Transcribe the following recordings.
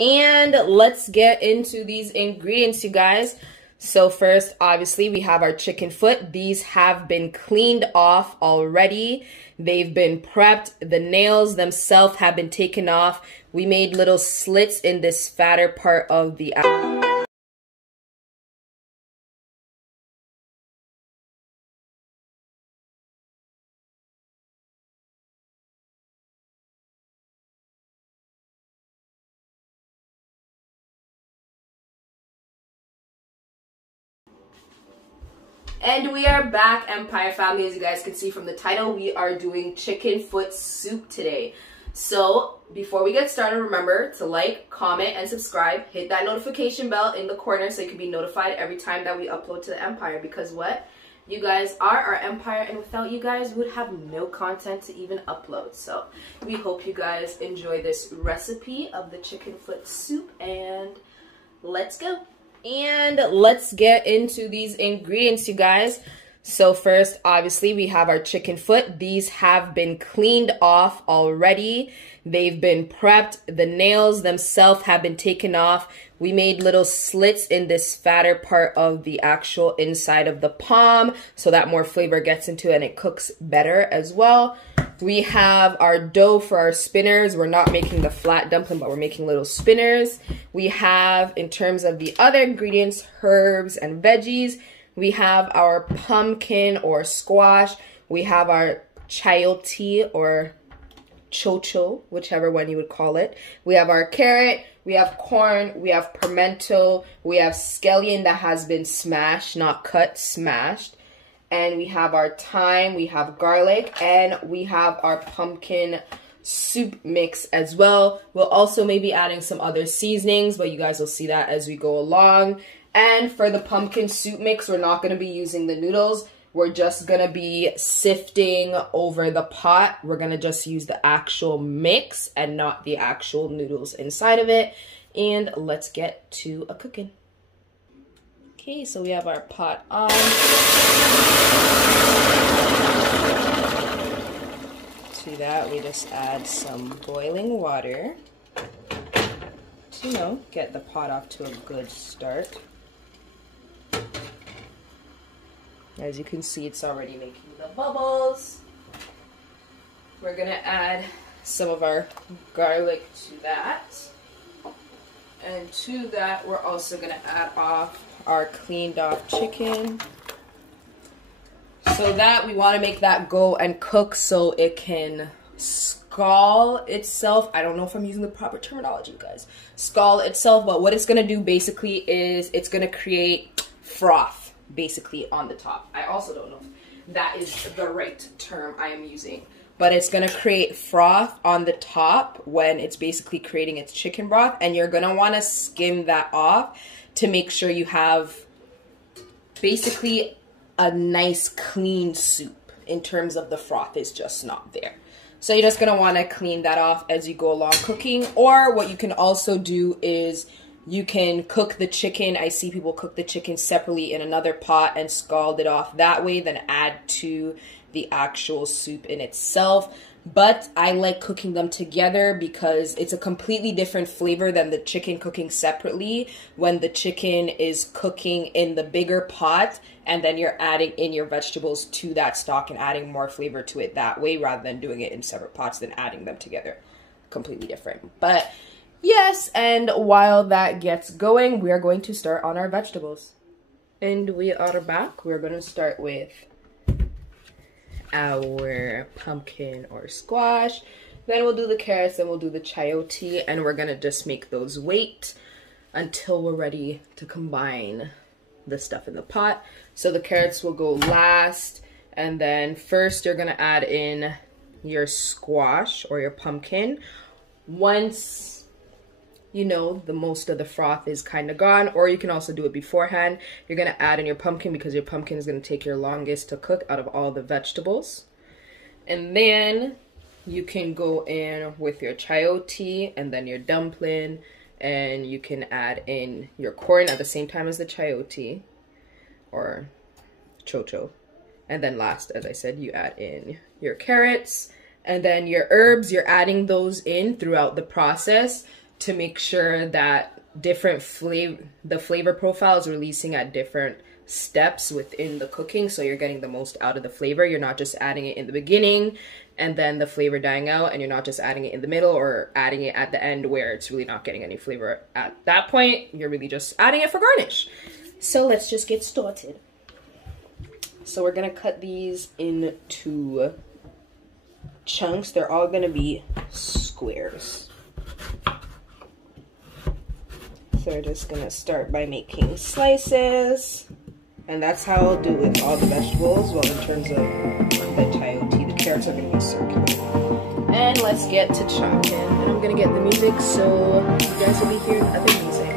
And let's get into these ingredients, you guys. So first, obviously, we have our chicken foot. These have been cleaned off already. They've been prepped. The nails themselves have been taken off. We made little slits in this fatter part of the And we are back, Empire family. As you guys can see from the title, we are doing chicken foot soup today. So before we get started, remember to like, comment, and subscribe. Hit that notification bell in the corner so you can be notified every time that we upload to the Empire. Because what? You guys are our Empire, and without you guys, we would have no content to even upload. So we hope you guys enjoy this recipe of the chicken foot soup, and let's go. And let's get into these ingredients, you guys. So first, obviously, we have our chicken foot. These have been cleaned off already. They've been prepped. The nails themselves have been taken off. We made little slits in this fatter part of the actual inside of the palm so that more flavor gets into it and it cooks better as well. We have our dough for our spinners. We're not making the flat dumpling, but we're making little spinners. We have, in terms of the other ingredients, herbs and veggies. We have our pumpkin or squash. We have our chayote or chocho, whichever one you would call it. We have our carrot. We have corn. We have pimento. We have scallion that has been smashed, not cut, smashed. And we have our thyme, we have garlic, and we have our pumpkin soup mix as well. We'll also maybe adding some other seasonings, but you guys will see that as we go along. And for the pumpkin soup mix, we're not going to be using the noodles. We're just going to be sifting over the pot. We're going to just use the actual mix and not the actual noodles inside of it. And let's get to a cooking. Okay, so we have our pot on. To that, we just add some boiling water to, you know, get the pot off to a good start. As you can see, it's already making the bubbles. We're gonna add some of our garlic to that. And to that, we're also gonna add off our cleaned off chicken. So that we want to make that go and cook so it can scald itself. I don't know if I'm using the proper terminology, you guys. Scald itself, but what it's going to do basically is it's going to create froth basically on the top. I also don't know if that is the right term I am using. But it's going to create froth on the top when it's basically creating its chicken broth. And you're going to want to skim that off to make sure you have basically a nice clean soup in terms of the froth is just not there. So you're just going to want to clean that off as you go along cooking. Or what you can also do is you can cook the chicken. I see people cook the chicken separately in another pot and scald it off that way, then add to the actual soup in itself. But I like cooking them together because it's a completely different flavor than the chicken cooking separately when the chicken is cooking in the bigger pot and then you're adding in your vegetables to that stock and adding more flavor to it that way rather than doing it in separate pots then adding them together. Completely different. But yes, and while that gets going, we are going to start on our vegetables. And we are back. We're going to start with our pumpkin or squash, then we'll do the carrots, then we'll do the chayote, and we're gonna just make those wait until we're ready to combine the stuff in the pot. So the carrots will go last, and then first you're gonna add in your squash or your pumpkin. Once you know the most of the froth is kind of gone, or you can also do it beforehand. You're gonna add in your pumpkin because your pumpkin is gonna take your longest to cook out of all the vegetables. And then you can go in with your chayote and then your dumpling, and you can add in your corn at the same time as the chayote or chocho. And then last, as I said, you add in your carrots, and then your herbs, you're adding those in throughout the process. to make sure that the flavor profile is releasing at different steps within the cooking, so you're getting the most out of the flavor. You're not just adding it in the beginning and then the flavor dying out, and you're not just adding it in the middle or adding it at the end where it's really not getting any flavor at that point. You're really just adding it for garnish. So let's just get started. So we're gonna cut these into chunks. They're all gonna be squares. So we're just gonna start by making slices. And that's how I'll do with all the vegetables. Well, in terms of the chayote, the carrots are gonna be circular. And let's get to chopping. And I'm gonna get the music so you guys will be hearing other music.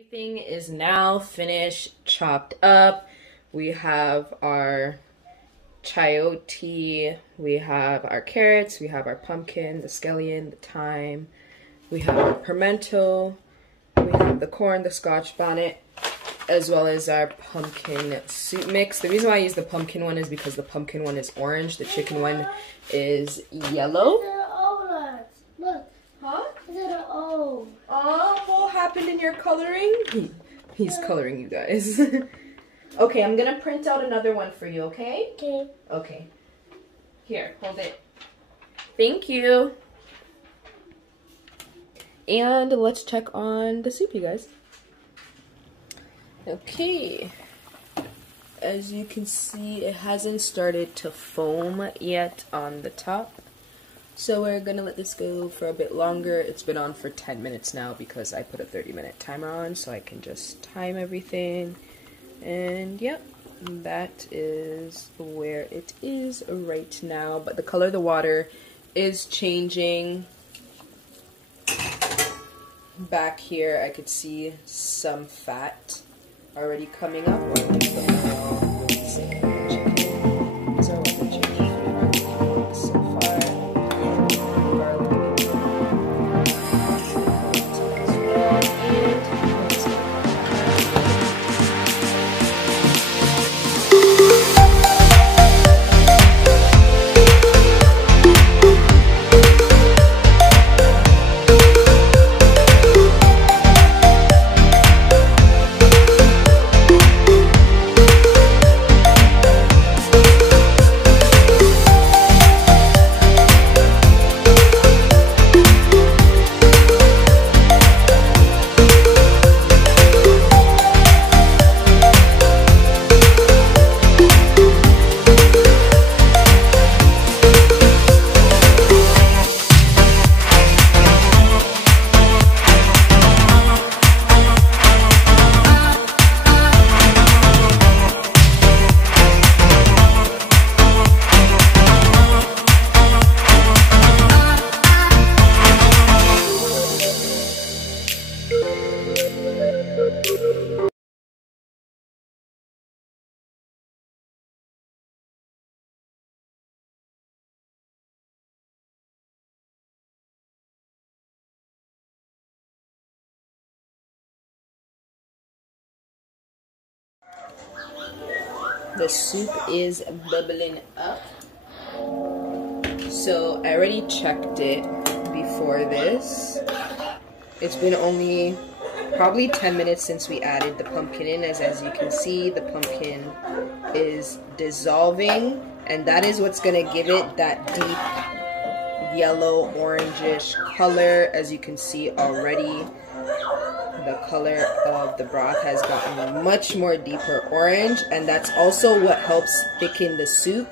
Everything is now finished, chopped up. We have our chayote, we have our carrots, we have our pumpkin, the scallion, the thyme, we have our pimento, we have the corn, the scotch bonnet, as well as our pumpkin soup mix. The reason why I use the pumpkin one is because the pumpkin one is orange, the chicken one is yellow. Look. Huh? Is it an O? What happened in your coloring? He's coloring you guys. Okay, I'm gonna print out another one for you, okay? Okay. Okay. Here, hold it. Thank you. And let's check on the soup, you guys. Okay. As you can see, it hasn't started to foam yet on the top. So we're gonna let this go for a bit longer. It's been on for 10 minutes now because I put a 30-minute timer on so I can just time everything. And yep, that is where it is right now. But the color of the water is changing. Back here I could see some fat already coming up. The soup is bubbling up. So I already checked it before this. It's been only probably 10 minutes since we added the pumpkin in. As you can see, the pumpkin is dissolving, and that is what's gonna give it that deep yellow orangish color. As you can see already, the color of the broth has gotten much more deeper orange, and that's also what helps thicken the soup.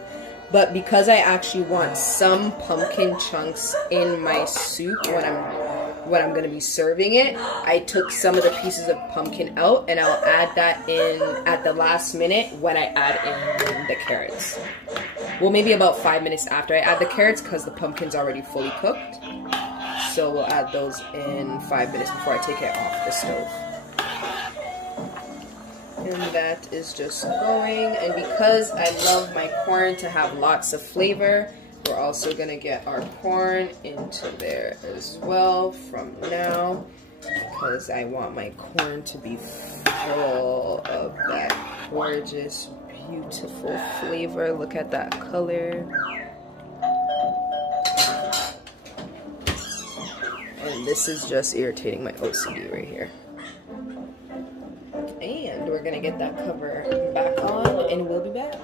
But because I actually want some pumpkin chunks in my soup when I'm gonna be serving it, I took some of the pieces of pumpkin out, and I'll add that in at the last minute when I add in the carrots. Well, maybe about 5 minutes after I add the carrots, because the pumpkin's already fully cooked. So we'll add those in 5 minutes before I take it off the stove. And that is just going. And because I love my corn to have lots of flavor, we're also gonna get our corn into there as well from now, because I want my corn to be full of that gorgeous, beautiful flavor. Look at that color. And this is just irritating my OCD right here. And we're gonna get that cover back on, and we'll be back.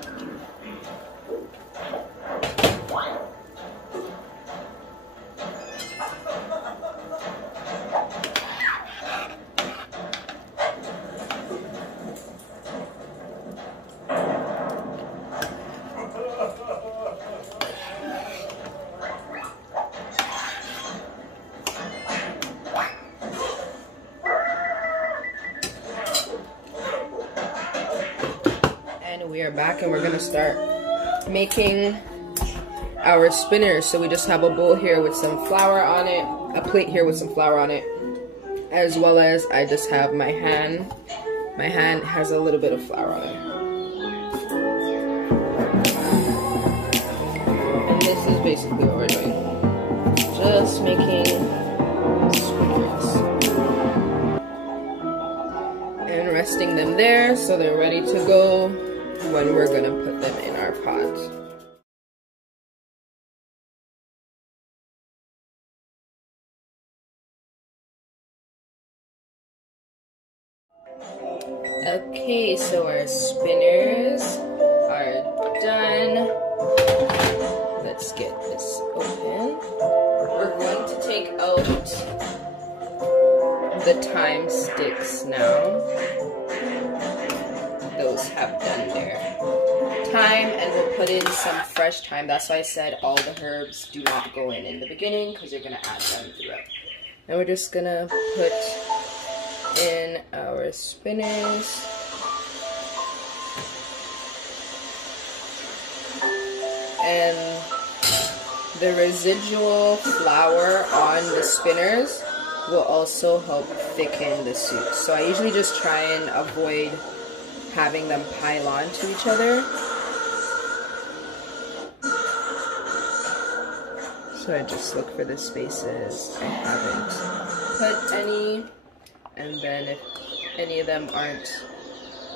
We are back, and we're gonna start making our spinners. So we just have a bowl here with some flour on it, a plate here with some flour on it, as well as I just have my hand. My hand has a little bit of flour on it. And this is basically what we're doing. Just making spinners. And resting them there so they're ready to go when we're gonna put them in our pot. Okay, so our spinners are done. Let's get this open. We're going to take out the thyme sticks now. Those have done their time, and we'll put in some fresh thyme. That's why I said all the herbs do not go in the beginning, because you're gonna add them throughout. And we're just gonna put in our spinners. And the residual flour on the spinners will also help thicken the soup. So I usually just try and avoid having them pile on to each other. So I just look for the spaces I haven't put any, and then if any of them aren't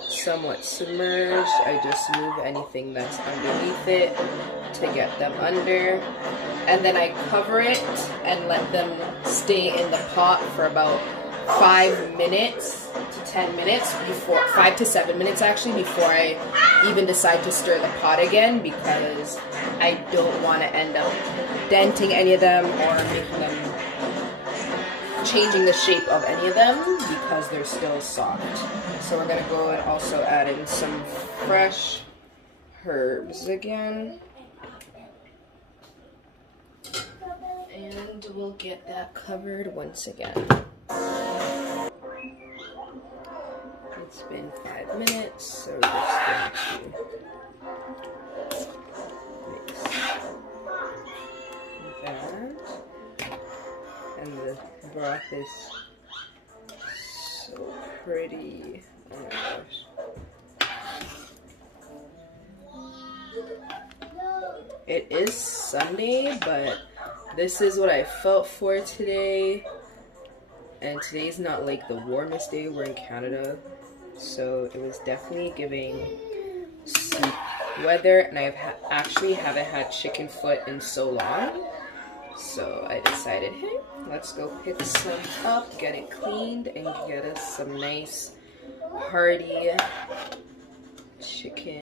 somewhat submerged, I just move anything that's underneath it to get them under, and then I cover it and let them stay in the pot for about 5 minutes to 10 minutes before, 5 to 7 minutes actually, before I even decide to stir the pot again, because I don't want to end up denting any of them or making them, changing the shape of any of them, because they're still soft. So we're gonna go and also add in some fresh herbs again. And we'll get that covered once again. It's been 5 minutes, so we're just going to mix that. And the broth is so pretty. Oh my gosh. It is Sunday, but this is what I felt for today. And today's not like the warmest day. We're in Canada. So it was definitely giving soup weather, and actually haven't had chicken foot in so long. So I decided, hey, let's go pick some up, get it cleaned, and get us some nice hearty chicken.